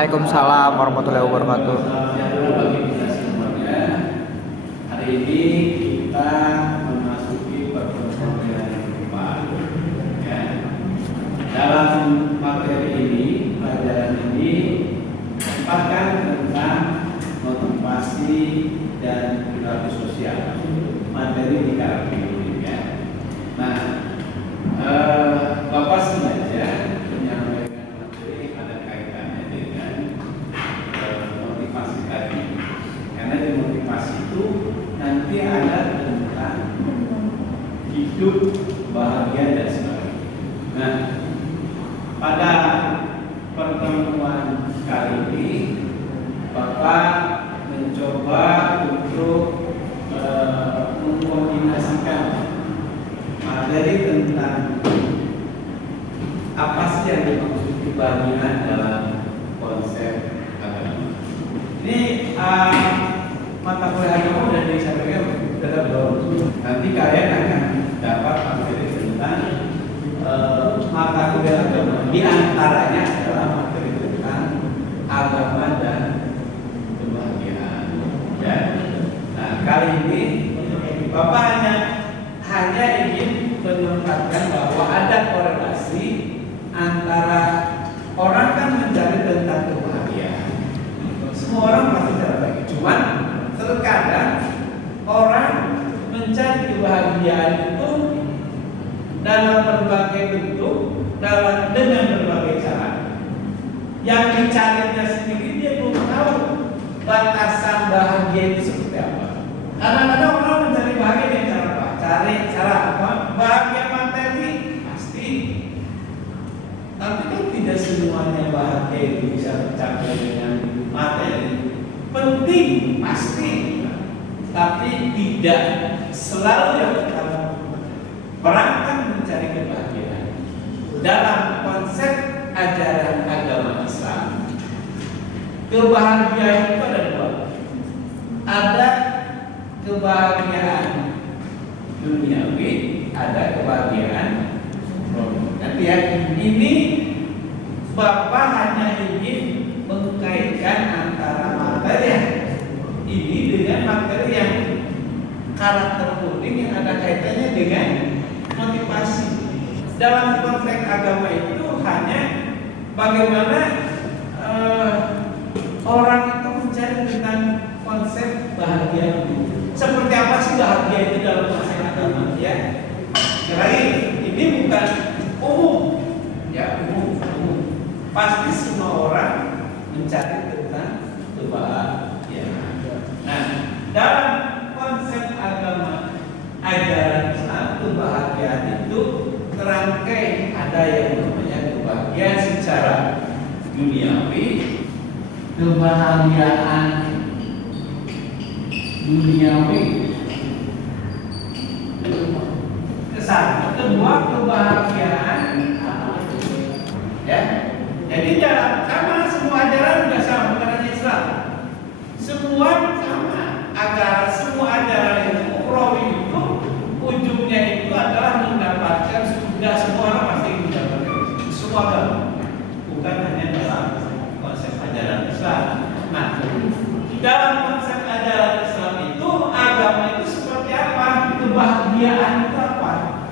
Waalaikumsalam warahmatullahi wabarakatuh. Hari ini kita memasuki pertemuan yang keempat. Ya. Dalam materi ini, pelajaran ini merupakan tentang motivasi dan perilaku sosial. Materi di karakteristik. Ya. Nah, Bapak sengaja menyampaikan materi ada kaitannya dengan motivasi tadi, karena di motivasi itu nanti ada tentang hidup bahagia dan sebagainya. Nah, pada pertemuan kali ini Bapak mencoba untuk mengkoordinasikan materi tentang apa sih yang dimaksud kebahagiaan dalam konsep agama. Ini mata kuliah agama sudah disampaikan dalam belum. Nanti kalian akan dapat materi tentang mata kuliah agama. Di antaranya adalah materi tentang agama dan kebahagiaan. Ya. Nah, kali ini Bapak hanya ingin menempatkan bahwa ada korelasi antara orang kan mencari tentang kebahagiaan. Semua orang pasti terbaik. Cuman terkadang orang mencari kebahagiaan itu dalam berbagai bentuk, dengan berbagai cara. Yang dicarinya sendiri dia belum tahu batasan bahagia itu seperti apa. Kadang-kadang orang mencari bahagia dengan cara apa? Cari cara apa? Bahagia materi pasti. Tapi kan tidak semuanya bahagia itu bisa tercapai dengan materi. Penting pasti, tapi tidak selalu yang pertama. Orang kan mencari kebahagiaan dalam konsep ajaran agama Islam. Kebahagiaan itu ada dua. Ada kebahagiaan duniawi, ada kebahagiaan rohani. Nanti ya, ini Bapak hanya ingin mengkaitkan antara materi ini dengan materi yang karakter kuning yang ada kaitannya dengan motivasi. Dalam konteks agama itu hanya bagaimana orang itu mencari tentang konsep bahagia itu. Seperti apa sih bahagia itu dalam konsep agama? Ya, sekali ini bukan umum, ya umum. Pasti semua orang mencari tentang kebahagiaan. Nah, dalam konsep agama ajaran Islam, kebahagiaan itu terangkai ada yang namanya kebahagiaan secara duniawi, kebahagiaan duniawi, kedua kebahagiaan, ya. Jadi dalam sama semua ajaran juga sama, bukan hanya Islam. Semua sama agar semua ajaran itu ukhrawi itu ujungnya itu adalah mendapatkan surga. Semua orang pasti mendapatkan semua agama, bukan hanya dalam konsep ajaran Islam. Nah, dalam konsep ajaran Islam itu agama itu seperti apa? Kebahagiaan itu apa?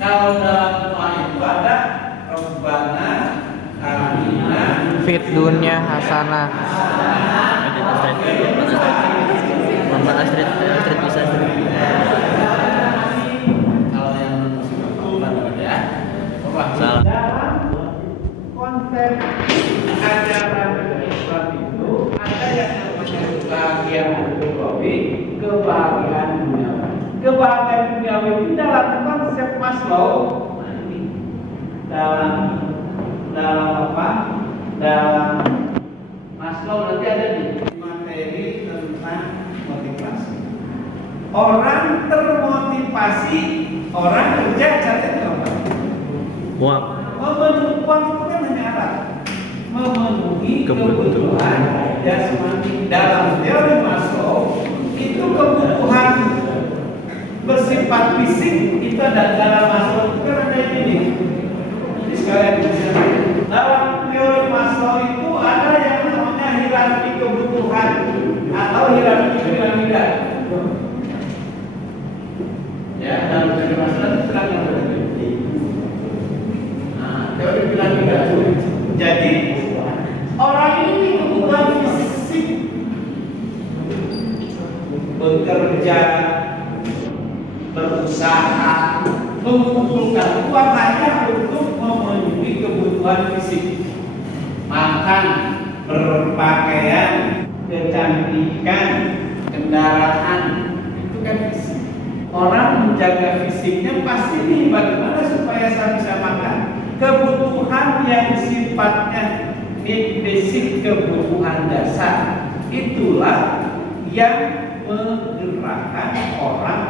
Kalau dalam doa itu ada Rabbana atina Fit dunya hasanah. Muhammad Astrid bisa. Kalau yang ya. Salah. Dalam konsep ajaran Islam itu ada yang namanya kebahagiaan ukhrawi, kebahagiaan duniawi. Kebahagiaan duniawi itu dalam konsep Maslow, dalam apa? Dalam Maslow nanti ada di materi tentang motivasi. Orang termotivasi, orang kerja caranya apa? Uang. Memenuhi uang itu kan hanya alat. Memenuhi kebutuhan jasmani. Dalam teori Maslow itu kebutuhan bersifat fisik itu ada dalam Maslow itu kan ada ini. Jadi sekalian dalam teori Maslow atau hierarki piramida. Ya, dalam teori masalah terang yang berbeda. Nah, teori piramida. Jadi orang ini kebutuhan fisik, bekerja, berusaha, mengumpulkan uang hanya untuk memenuhi kebutuhan fisik, makan, berpakaian, kecantikan, kendaraan, itu kan fisik. Orang menjaga fisiknya pasti nih bagaimana supaya saya bisa makan. Kebutuhan yang sifatnya basic, kebutuhan dasar, itulah yang menggerakkan orang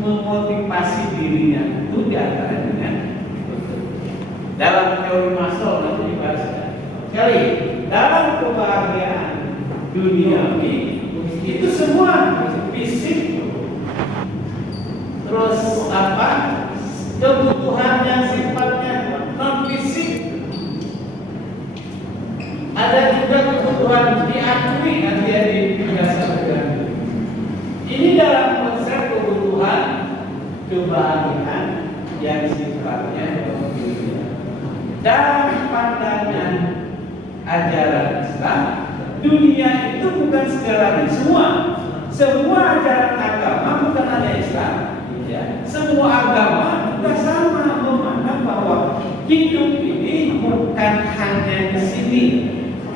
memotivasi dirinya itu diantara dengan dalam teori Maslow nanti dibahas sekali dalam kebahagiaan duniawi itu semua fisik, terus apa kebutuhan yang sifatnya non fisik, ada juga kebutuhan diakui nanti ya di dasar piramida. Ini dalam konsep kebutuhan kebahagiaan yang sifatnya dalam pandangan ajaran Islam, dunia itu bukan segalanya. Semua ajaran agama bukan hanya Islam. Ya, semua agama juga sama memandang bahwa hidup ini bukan hanya di sini,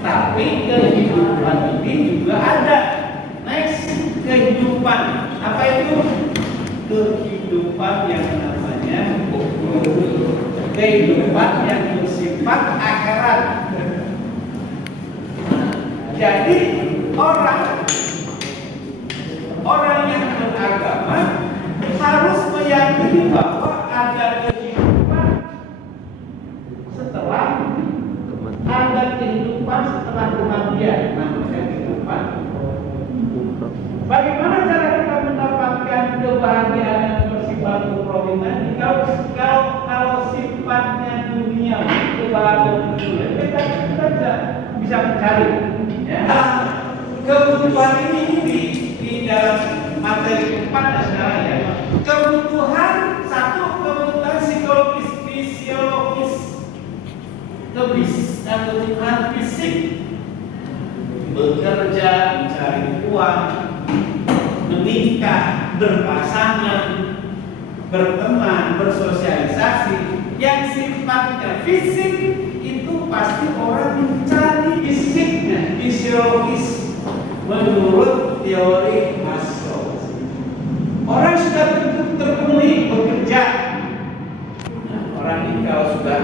tapi kehidupan ini juga ada. Next, kehidupan apa itu? Kehidupan yang namanya kehidupan yang bersifat akhirat. Jadi orang yang beragama harus meyakini bahwa ada kehidupan setelah kematian. Namanya kehidupan. Bagaimana cara kita mendapatkan kebahagiaan yang bersifat prominent? Kalau sifatnya dunia, kebahagiaan dunia, kita bisa mencari. Ya. Kebutuhan ini di dalam materi 4 sekarang ya. Kebutuhan satu, kebutuhan psikologis, fisiologis, kebutuhan fisik, bekerja, mencari uang, menikah, berpasangan, berteman, bersosialisasi, yang sifatnya fisik itu pasti orang mencari fisiknya, fisiologis menurut teori Maslow. Orang sudah terpenuhi bekerja. Nah, orang ini kalau sudah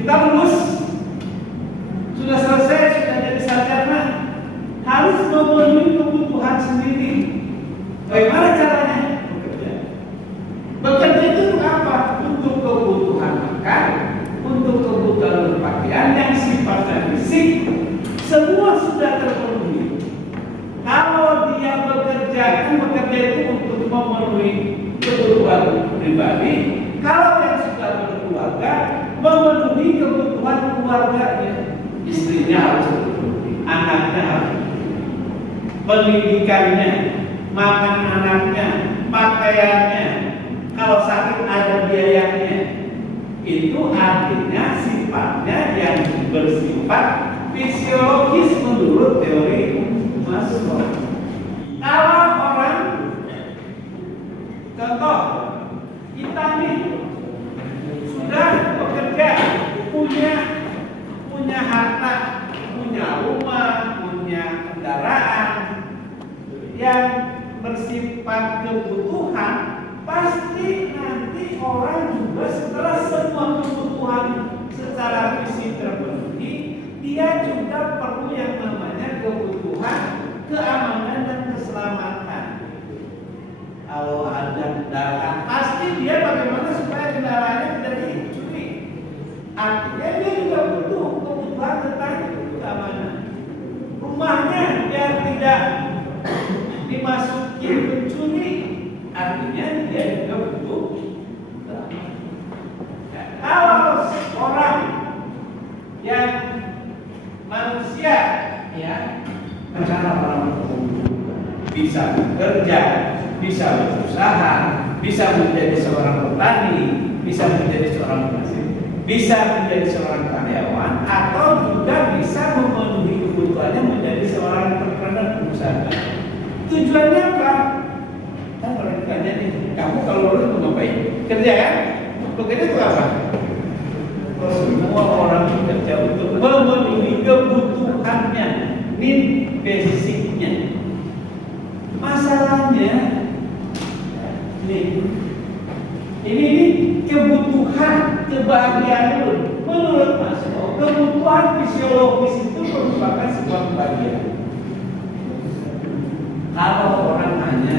kita lulus, sudah selesai, sudah jadi sarjana, harus memenuhi kebutuhan sendiri. Bagaimana caranya? Bekerja. Bekerja itu untuk apa? Untuk kebutuhan makan, untuk kebutuhan berpakaian yang sifatnya fisik, semua sudah terpenuhi. Kalau dia bekerja itu untuk memenuhi kebutuhan pribadi. Kalau yang sudah berkeluarga, memenuhi kebutuhan keluarganya. Istrinya harus terpenuhi, anaknya harus terpenuhi, pendidikannya, makan anaknya, pakaiannya. Kalau sakit ada biayanya. Itu artinya sifatnya yang bersifat fisiologis menurut teori Maslow. Kalau orang, contoh, kita nih sudah bekerja, punya harta, punya rumah, punya kendaraan yang bersifat kebutuhan, pasti nanti orang juga setelah semua kebutuhan secara fisik terpenuhi, dia juga perlu yang namanya kebutuhan keamanan dan keselamatan. Kalau ada kendaraan, pasti dia bagaimana supaya kendaraannya tidak dicuri. Artinya dia juga butuh kebutuhan tentang keamanan. Rumahnya biar tidak dimasuki pencuri, artinya dia juga butuh keamanan. Ya, kalau orang yang manusia, ya, bisa bekerja, bisa berusaha, bisa menjadi seorang petani, bisa menjadi seorang pekerja, bisa menjadi seorang karyawan, atau juga bisa memenuhi kebutuhannya menjadi seorang entrepreneur pengusaha. Tujuannya apa? Kan orang ditanya nih, kamu kalau lulus mau ngapain? Kerja kan? Bekerja itu apa? Semua orang bekerja untuk memenuhi kebutuhannya, need basicnya. Masalahnya, ini kebutuhan kebahagiaan dulu. Menurut Maslow, kebutuhan fisiologis itu merupakan sebuah kebahagiaan. Kalau orang hanya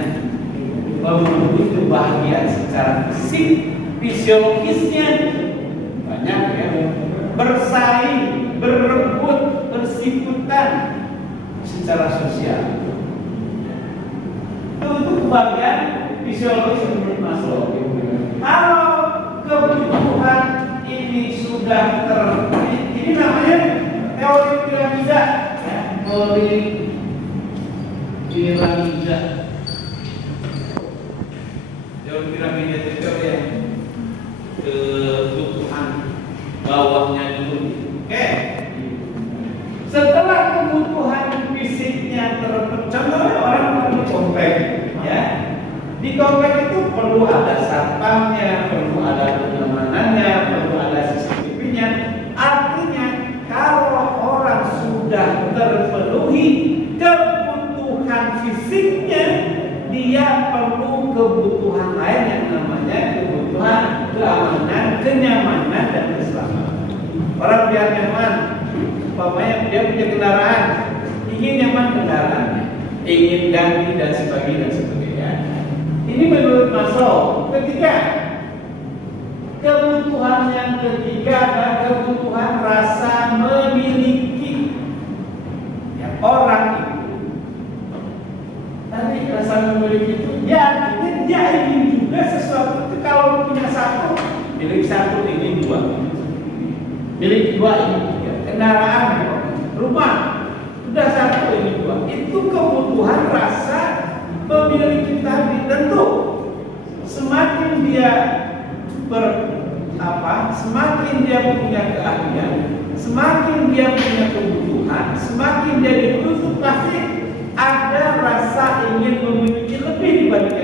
memenuhi kebahagiaan secara fisik, fisiologisnya banyak ya, bersaing, berebut, bersikutan secara sosial. Itu kebahagiaan fisiologis menurut Maslow. Kalau kebutuhan ini sudah ini namanya teori piramida, ya, teori piramida. Teori piramida itu teori yang kebutuhan bawahnya dulu. Oke. Setelah kebutuhan fisiknya terpenuhi, contohnya orang di komplek, ya. Di komplek itu perlu ada satpamnya, perlu ada pengamanannya, perlu ada CCTV-nya. Artinya kalau orang sudah terpenuhi kebutuhan fisiknya, dia perlu kebutuhan lain yang namanya kebutuhan keamanan, kenyamanan, dan keselamatan. Orang biar nyaman, umpamanya dia punya kendaraan, ingin nyaman kendaraannya, ingin ganti dan sebagainya. Ini menurut Maslow. Ketiga, kebutuhan yang ketiga adalah kebutuhan rasa memiliki. Ya, orang itu tadi rasa memiliki itu, ya dia ingin juga sesuatu itu. Kalau punya satu, milik satu ingin dua, milik dua ingin tiga, kendaraan, rumah, sudah satu ingin dua. Itu kebutuhan rasa memiliki tadi. Tentu semakin dia semakin dia punya keahlian, semakin dia punya kebutuhan, semakin dia dituntut, pasti ada rasa ingin memiliki lebih dibandingkan